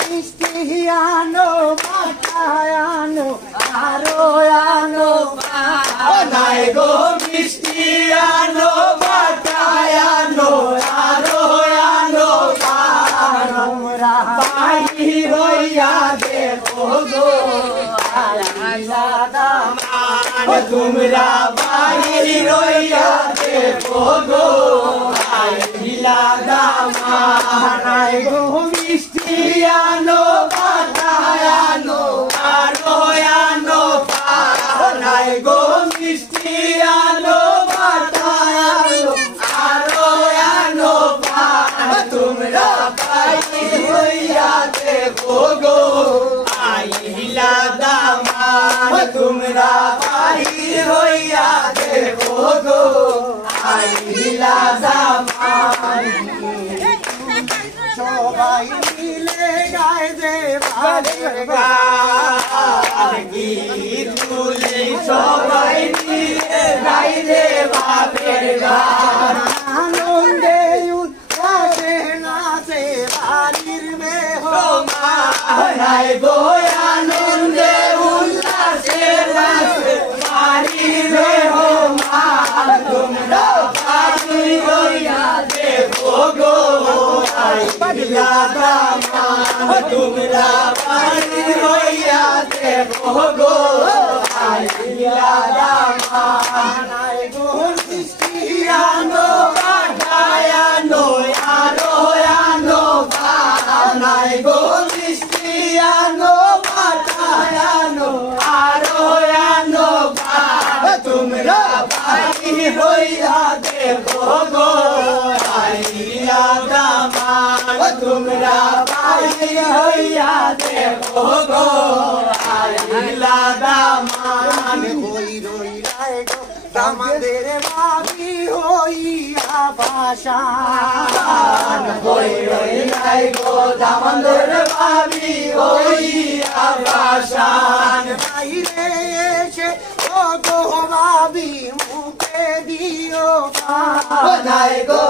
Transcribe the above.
মিষ্টি আনো মাথায় আনো আরো আনো নাই গো মিষ্টি আনো মাথায় আনো আরো আনো তোমরা বাড়ি হইয়া দেখো গো তোমরা বাড়ি হইয়া দেখো গো আইলা দামানাই গো মিষ্টি আনো মাথায় আনো আরো আনো নাই গো মিষ্টি আনো মাথায় আনো আরো আনো তোমরা বাড়ি হইয়া দেখো গো আইলা দামান তোমরা বাড়ি হইয়া দেখো গো আইলা দামান সবাই মিলে গায় যে বাড়ির গান গীত তুলি সবাই মিলে গাই রে বাপের গান আনন্দে উচ্ছ্বাসে নাচে বাড়ির মেহমান নাই গো আনন্দে উল্লাসে নাচে বাড়ির মেহমান তোমরা বাড়ি হইয়া দেখো গো আইলা দামান তোমরা বাড়ি হইয়া দেখো গো আইলা দামান নাই গো মিষ্টি আনো মাথায় আনো আরো আনো নাই গো মিষ্টি আনো মাথায় আনো আরো আনো তোমরা বাড়ি হইয়া দেখো গো আইলা দামান তোমরা বাড়ি হইয়া দেখো গো আইলা দামান হই রই রায় গো আমাদের ভাবি হইয়া ভাষান হই রই রায় গো দামোদর ভাবি হইয়া ভাষান বাইরে এসে ও গো ভাবি মুখে দিও নাই গো